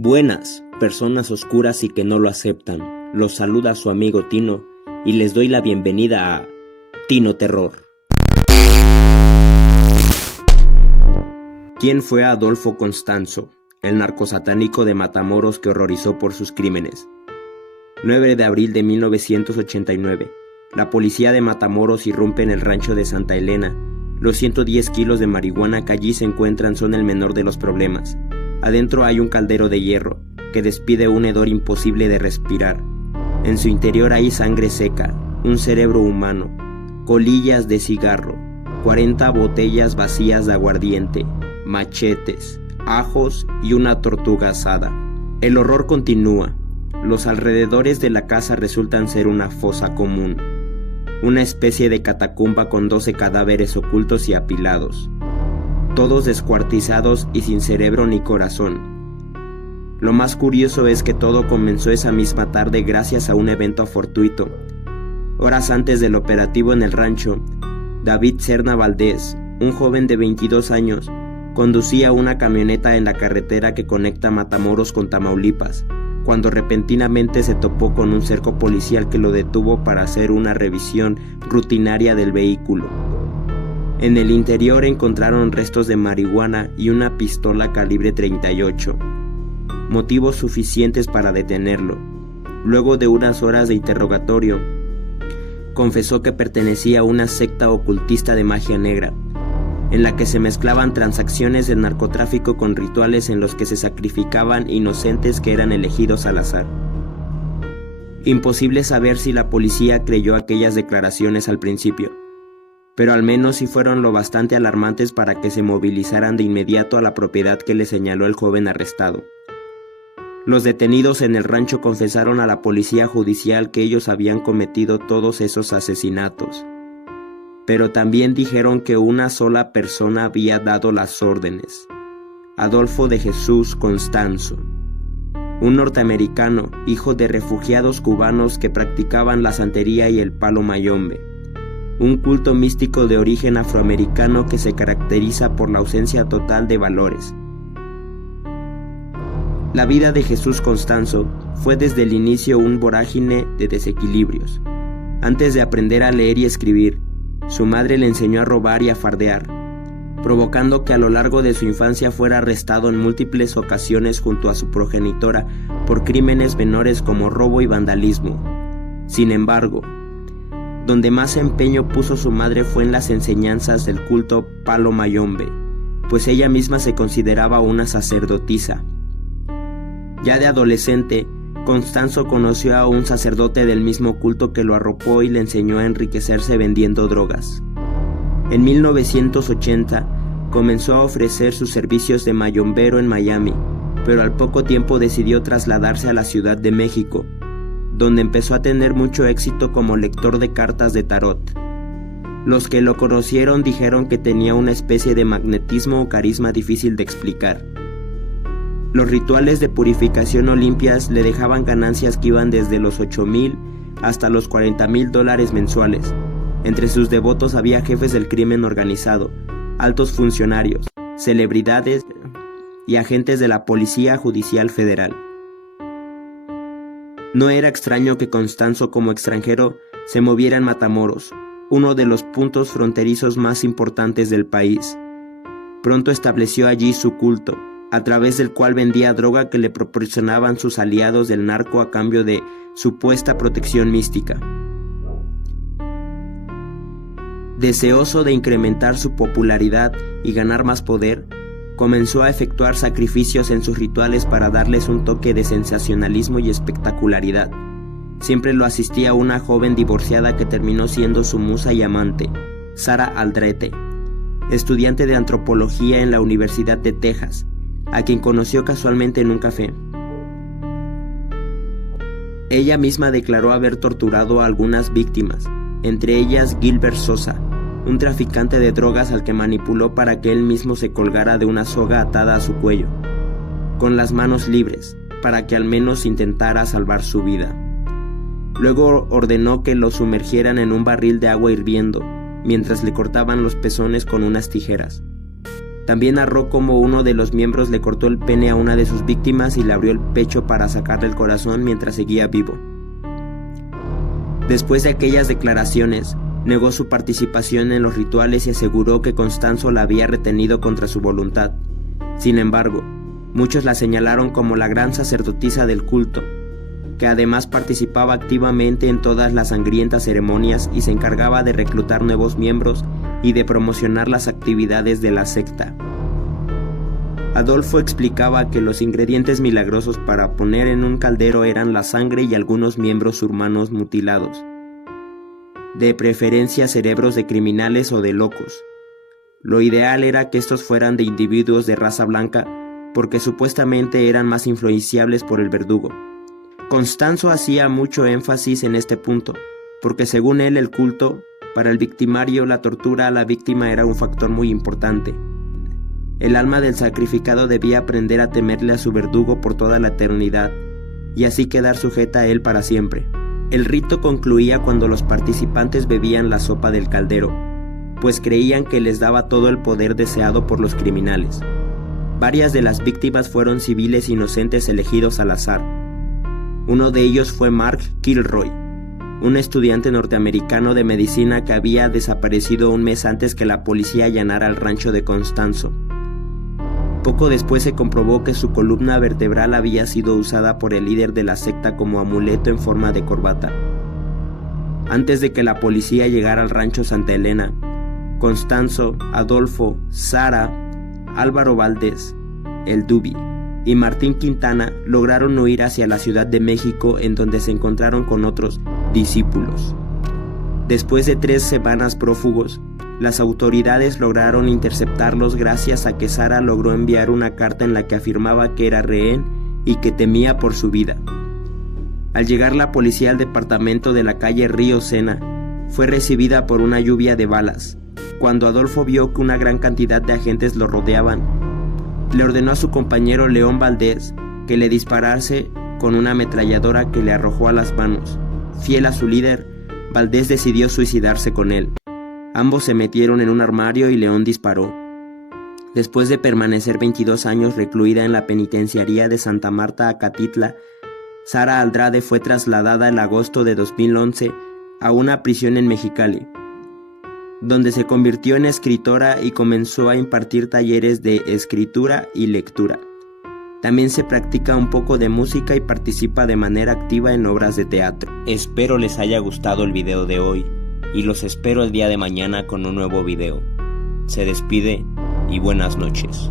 Buenas, personas oscuras y que no lo aceptan. Los saluda su amigo Tino y les doy la bienvenida a Tino Terror. ¿Quién fue Adolfo Constanzo, el narcosatánico de Matamoros que horrorizó por sus crímenes? 9 de abril de 1989. La policía de Matamoros irrumpe en el rancho de Santa Elena. Los 110 kilos de marihuana que allí se encuentran son el menor de los problemas. Adentro hay un caldero de hierro, que despide un hedor imposible de respirar. En su interior hay sangre seca, un cerebro humano, colillas de cigarro, 40 botellas vacías de aguardiente, machetes, ajos y una tortuga asada. El horror continúa. Los alrededores de la casa resultan ser una fosa común, una especie de catacumba con 12 cadáveres ocultos y apilados, todos descuartizados y sin cerebro ni corazón. Lo más curioso es que todo comenzó esa misma tarde gracias a un evento fortuito. Horas antes del operativo en el rancho, David Serna Valdés, un joven de 22 años, conducía una camioneta en la carretera que conecta Matamoros con Tamaulipas, cuando repentinamente se topó con un cerco policial que lo detuvo para hacer una revisión rutinaria del vehículo. En el interior encontraron restos de marihuana y una pistola calibre 38, motivos suficientes para detenerlo. Luego de unas horas de interrogatorio, confesó que pertenecía a una secta ocultista de magia negra, en la que se mezclaban transacciones de narcotráfico con rituales en los que se sacrificaban inocentes que eran elegidos al azar. Imposible saber si la policía creyó aquellas declaraciones al principio, pero al menos sí fueron lo bastante alarmantes para que se movilizaran de inmediato a la propiedad que le señaló el joven arrestado. Los detenidos en el rancho confesaron a la policía judicial que ellos habían cometido todos esos asesinatos, pero también dijeron que una sola persona había dado las órdenes: Adolfo de Jesús Constanzo, un norteamericano, hijo de refugiados cubanos que practicaban la santería y el palo mayombe, un culto místico de origen afroamericano que se caracteriza por la ausencia total de valores. La vida de Jesús Constanzo fue desde el inicio un vorágine de desequilibrios. Antes de aprender a leer y escribir, su madre le enseñó a robar y a fardear, provocando que a lo largo de su infancia fuera arrestado en múltiples ocasiones junto a su progenitora por crímenes menores como robo y vandalismo. Sin embargo, donde más empeño puso su madre fue en las enseñanzas del culto palo mayombe, pues ella misma se consideraba una sacerdotisa. Ya de adolescente, Constanzo conoció a un sacerdote del mismo culto que lo arropó y le enseñó a enriquecerse vendiendo drogas. En 1980 comenzó a ofrecer sus servicios de mayombero en Miami, pero al poco tiempo decidió trasladarse a la Ciudad de México, donde empezó a tener mucho éxito como lector de cartas de tarot. Los que lo conocieron dijeron que tenía una especie de magnetismo o carisma difícil de explicar. Los rituales de purificación o limpias le dejaban ganancias que iban desde los $8,000 hasta los $40,000 mensuales. Entre sus devotos había jefes del crimen organizado, altos funcionarios, celebridades y agentes de la Policía Judicial Federal. No era extraño que Constanzo como extranjero se moviera en Matamoros, uno de los puntos fronterizos más importantes del país. Pronto estableció allí su culto, a través del cual vendía droga que le proporcionaban sus aliados del narco a cambio de supuesta protección mística. Deseoso de incrementar su popularidad y ganar más poder, comenzó a efectuar sacrificios en sus rituales para darles un toque de sensacionalismo y espectacularidad. Siempre lo asistía una joven divorciada que terminó siendo su musa y amante, Sara Aldrete, estudiante de antropología en la Universidad de Texas, a quien conoció casualmente en un café. Ella misma declaró haber torturado a algunas víctimas, entre ellas Gilbert Sosa, un traficante de drogas al que manipuló para que él mismo se colgara de una soga atada a su cuello, con las manos libres, para que al menos intentara salvar su vida. Luego ordenó que lo sumergieran en un barril de agua hirviendo, mientras le cortaban los pezones con unas tijeras. También narró cómo uno de los miembros le cortó el pene a una de sus víctimas y le abrió el pecho para sacarle el corazón mientras seguía vivo. Después de aquellas declaraciones, negó su participación en los rituales y aseguró que Constanzo la había retenido contra su voluntad. Sin embargo, muchos la señalaron como la gran sacerdotisa del culto, que además participaba activamente en todas las sangrientas ceremonias y se encargaba de reclutar nuevos miembros y de promocionar las actividades de la secta. Adolfo explicaba que los ingredientes milagrosos para poner en un caldero eran la sangre y algunos miembros humanos mutilados, de preferencia cerebros de criminales o de locos. Lo ideal era que estos fueran de individuos de raza blanca, porque supuestamente eran más influenciables por el verdugo. Constanzo hacía mucho énfasis en este punto, porque según él el culto, para el victimario la tortura a la víctima era un factor muy importante. El alma del sacrificado debía aprender a temerle a su verdugo por toda la eternidad, y así quedar sujeta a él para siempre. El rito concluía cuando los participantes bebían la sopa del caldero, pues creían que les daba todo el poder deseado por los criminales. Varias de las víctimas fueron civiles inocentes elegidos al azar. Uno de ellos fue Mark Kilroy, un estudiante norteamericano de medicina que había desaparecido un mes antes que la policía allanara el rancho de Constanzo. Poco después se comprobó que su columna vertebral había sido usada por el líder de la secta como amuleto en forma de corbata. Antes de que la policía llegara al rancho Santa Elena, Constanzo, Adolfo, Sara, Álvaro Valdés, el Dubi y Martín Quintana lograron huir hacia la Ciudad de México, en donde se encontraron con otros discípulos. Después de 3 semanas prófugos, las autoridades lograron interceptarlos gracias a que Sara logró enviar una carta en la que afirmaba que era rehén y que temía por su vida. Al llegar la policía al departamento de la calle Río Sena, fue recibida por una lluvia de balas. Cuando Adolfo vio que una gran cantidad de agentes lo rodeaban, le ordenó a su compañero León Valdés que le disparase con una ametralladora que le arrojó a las manos. Fiel a su líder, Valdés decidió suicidarse con él. Ambos se metieron en un armario y León disparó. Después de permanecer 22 años recluida en la penitenciaría de Santa Marta, Acatitla, Sara Andrade fue trasladada en agosto de 2011 a una prisión en Mexicali, donde se convirtió en escritora y comenzó a impartir talleres de escritura y lectura. También se practica un poco de música y participa de manera activa en obras de teatro. Espero les haya gustado el video de hoy y los espero el día de mañana con un nuevo video. Se despide y buenas noches.